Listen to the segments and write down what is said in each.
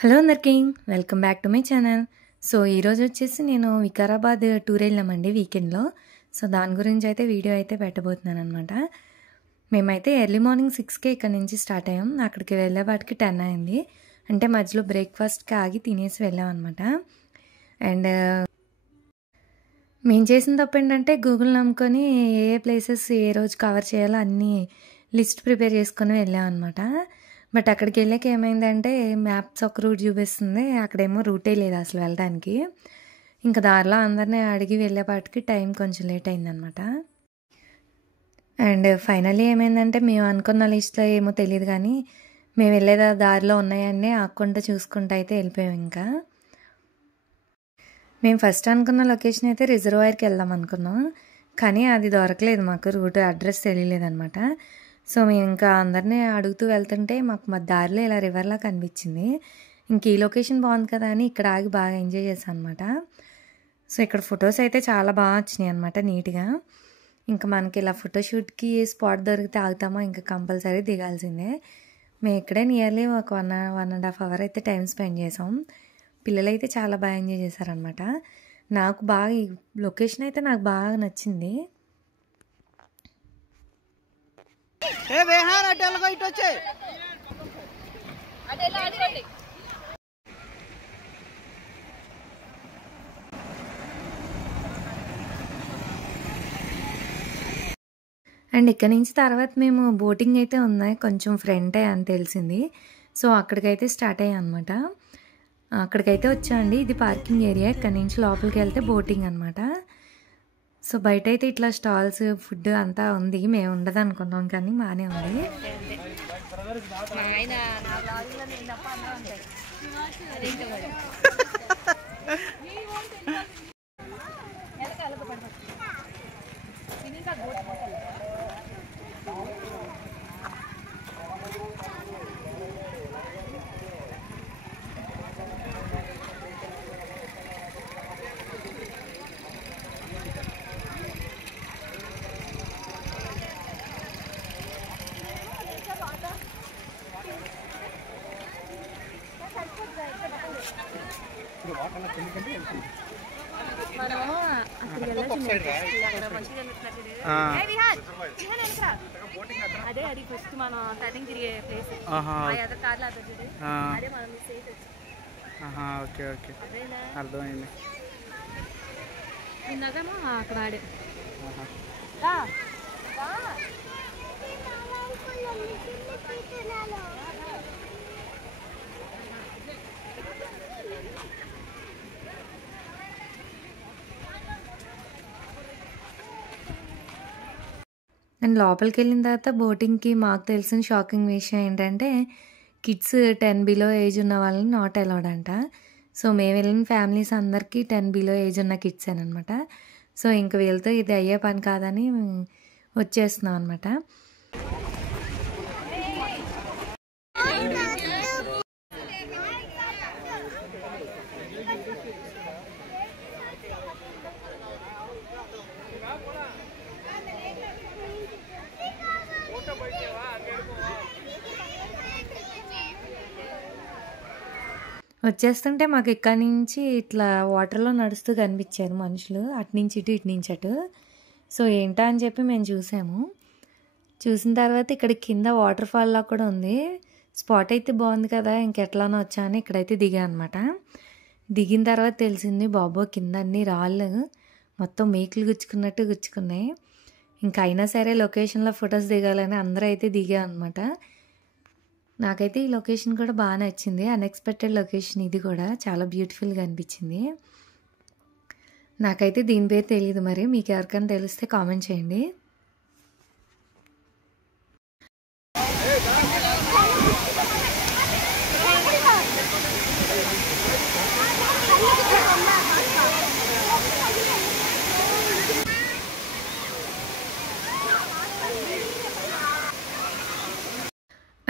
Hello అందరికీ welcome back to my channel. So ఈరోజు వచ్చేసి నేను వికారాబాద్ టూర్ వెళ్ళామండి వీకెండ్లో. సో దాని గురించి అయితే వీడియో అయితే పెట్టబోతున్నాను అనమాట. మేమైతే ఎర్లీ మార్నింగ్ 6కే ఇక్కడ నుంచి స్టార్ట్ అయ్యాం. అక్కడికి వెళ్ళేవాటికి 10 అయింది. అంటే మధ్యలో బ్రేక్ఫాస్ట్కి ఆగి తినేసి వెళ్ళాం అనమాట. అండ్ మేము చేసిన తప్పు ఏంటంటే గూగుల్ నమ్ముకొని ఏ ప్లేసెస్ ఏ రోజు కవర్ చేయాలో అన్నీ లిస్ట్ ప్రిపేర్ చేసుకొని వెళ్ళాం అనమాట. బట్ అక్కడికి వెళ్ళాక ఏమైందంటే మ్యాప్స్ ఒక రూట్ చూపిస్తుంది, అక్కడేమో రూటే లేదు అసలు వెళ్ళడానికి. ఇంకా దారిలో అందరినీ అడిగి వెళ్ళేపాటికి టైం కొంచెం లేట్ అయిందనమాట. అండ్ ఫైనల్లీ ఏమైందంటే మేము అనుకున్న లిస్ట్లో ఏమో తెలియదు కానీ మేము వెళ్ళే దారిలో ఉన్నాయన్నీ ఆక్కుంటూ చూసుకుంటూ అయితే వెళ్ళిపోయాం. ఇంకా మేము ఫస్ట్ అనుకున్న లొకేషన్ అయితే రిజర్వాయర్కి వెళ్దాం అనుకున్నాం, కానీ అది దొరకలేదు, మాకు రూట్ అడ్రస్ తెలియలేదనమాట. సో మేము ఇంకా అందరినీ అడుగుతూ వెళ్తుంటే మాకు మా దారిలో ఇలా రివర్లా కనిపించింది. ఇంక ఈ లొకేషన్ బాగుంది కదా అని ఇక్కడ ఆగి బాగా ఎంజాయ్ చేశాను అనమాట. సో ఇక్కడ ఫొటోస్ అయితే చాలా బాగా వచ్చినాయి అనమాట, నీట్గా. ఇంకా మనకి ఇలా ఫోటోషూట్కి స్పాట్ దొరికితే ఆగుతామో ఇంకా కంపల్సరీ దిగాల్సిందే. మేము ఇక్కడే నియర్లీ ఒక 1.5 అవర్ అయితే టైం స్పెండ్ చేసాం. పిల్లలు అయితే చాలా బాగా ఎంజాయ్ చేశారనమాట. నాకు బాగా ఈ లొకేషన్ అయితే నాకు బాగా నచ్చింది. అండ్ ఇక్కడ నుంచి తర్వాత మేము బోటింగ్ అయితే ఉన్నాయి, కొంచెం ఫ్రంటే అని తెలిసింది. సో అక్కడికైతే స్టార్ట్ అయ్యాం అనమాట. అక్కడికైతే వచ్చామండి. ఇది పార్కింగ్ ఏరియా. ఇక్కడ నుంచి లోపలికి వెళ్తే బోటింగ్ అనమాట. సో బయట అయితే ఇట్లా స్టాల్స్ ఫుడ్ అంతా ఉంది. మేము ఉండదు అనుకున్నాం కానీ బాగానే ఉంది. అదే అది ఫస్ట్ మనం టర్నింగ్ తిరిగే ప్లేస్. ఓకే ఓకే అర్థమైంది. ఇందాకేమో అక్కడ ఆడే అండ్ లోపలికి వెళ్ళిన తర్వాత బోటింగ్కి మాకు తెలిసిన షాకింగ్ విషయం ఏంటంటే కిడ్స్ 10 బిలో ఏజ్ ఉన్న వాళ్ళని నాట్ అలౌడ్ అంట. సో మేము వెళ్ళిన ఫ్యామిలీస్ అందరికీ 10 బిలో ఏజ్ ఉన్న కిడ్స్ అనమాట. సో ఇంక వీళ్ళతో ఇది అయ్యే పని కాదని వచ్చేస్తున్నాం అనమాట. వచ్చేస్తుంటే మాకు ఇక్కడ నుంచి ఇట్లా వాటర్లో నడుస్తూ కనిపించారు మనుషులు, అటు నుంచి ఇటు ఇటు నుంచి అటు. సో ఏంటా అని చెప్పి మేము చూసాము. చూసిన తర్వాత ఇక్కడ కింద వాటర్ ఫాల్లా కూడా ఉంది. స్పాట్ అయితే బాగుంది కదా, ఇంకెట్లానో వచ్చా అని ఇక్కడైతే దిగా అనమాట. దిగిన తర్వాత తెలిసింది బాబో కింద అన్ని రాళ్ళు మొత్తం మేకులు గుచ్చుకున్నట్టు గుచ్చుకున్నాయి. ఇంకా అయినా సరే లొకేషన్లో ఫొటోస్ దిగాలని అందరూ అయితే దిగా అనమాట. నాకైతే ఈ లొకేషన్ కూడా బాగా నచ్చింది. అన్ఎక్స్పెక్టెడ్ లొకేషన్ ఇది కూడా చాలా బ్యూటిఫుల్గా అనిపించింది. నాకైతే దీని పేరు తెలియదు, మరి మీకు ఎవరికైనా తెలిస్తే కామెంట్ చేయండి.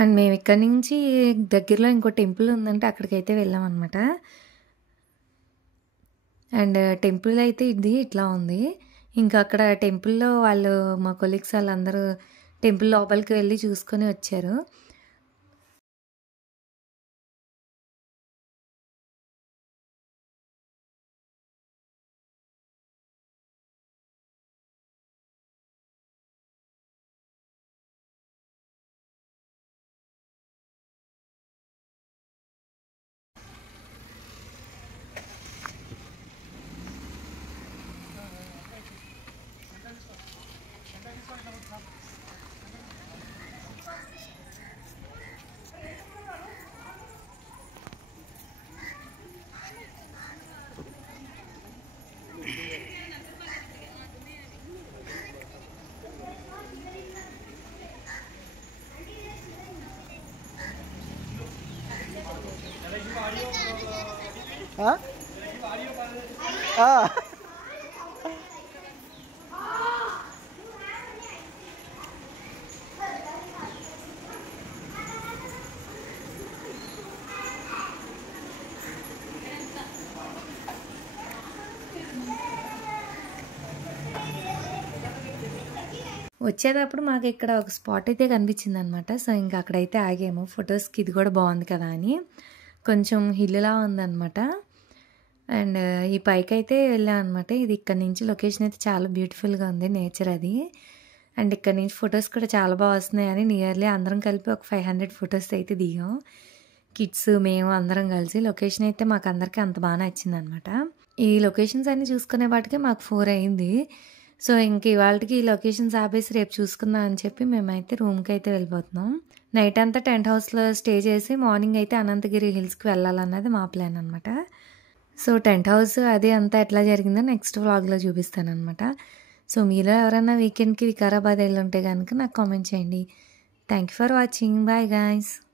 అండ్ మేము ఇక్కడ నుంచి దగ్గరలో ఇంకో టెంపుల్ ఉందంటే అక్కడికైతే వెళ్ళాం అనమాట. అండ్ టెంపుల్ అయితే ఇది ఇట్లా ఉంది. ఇంకా అక్కడ టెంపుల్లో వాళ్ళు మా కొలీగ్స్ వాళ్ళందరూ టెంపుల్ లోపలికి వెళ్ళి చూసుకొని వచ్చారు. ఆ? ఆ. వచ్చేటప్పుడు మాకు ఇక్కడ ఒక స్పాట్ అయితే కనిపించింది అనమాట. సో ఇంకా అక్కడైతే ఆగాము ఫొటోస్కి, ఇది కూడా బాగుంది కదా అని. కొంచెం హిల్లులా ఉందన్నమాట. అండ్ ఈ పైకి అయితే వెళ్ళాం అనమాట. ఇది ఇక్కడ నుంచి లొకేషన్ అయితే చాలా బ్యూటిఫుల్గా ఉంది, నేచర్ అది. అండ్ ఇక్కడ నుంచి ఫొటోస్ కూడా చాలా బాగా వస్తున్నాయి అని నియర్లీ అందరం కలిపి ఒక 500 ఫొటోస్ అయితే దిగాం. కిడ్స్ మేము అందరం కలిసి. లొకేషన్ అయితే మాకు అందరికీ అంత బాగా నచ్చింది అనమాట. ఈ లొకేషన్స్ అన్నీ చూసుకునే వాటికి మాకు 4 అయింది. సో ఇంక ఇవాళకి ఈ లొకేషన్స్ ఆపేసి రేపు చూసుకుందాం అని చెప్పి మేమైతే రూమ్కి అయితే వెళ్ళిపోతున్నాం. నైట్ అంతా టెంట్ హౌస్లో స్టే చేసి మార్నింగ్ అయితే అనంతగిరి హిల్స్కి వెళ్ళాలన్నది మా ప్లాన్ అనమాట. సో టెంట్ హౌస్ అది అంతా ఎట్లా జరిగిందో నెక్స్ట్ వ్లాగ్లో చూపిస్తాను అనమాట. సో మీలో ఎవరైనా వీకెండ్కి వికారాబాద్ వెళ్ళి ఉంటే కనుక నాకు కామెంట్ చేయండి. Thank you for watching. Bye guys.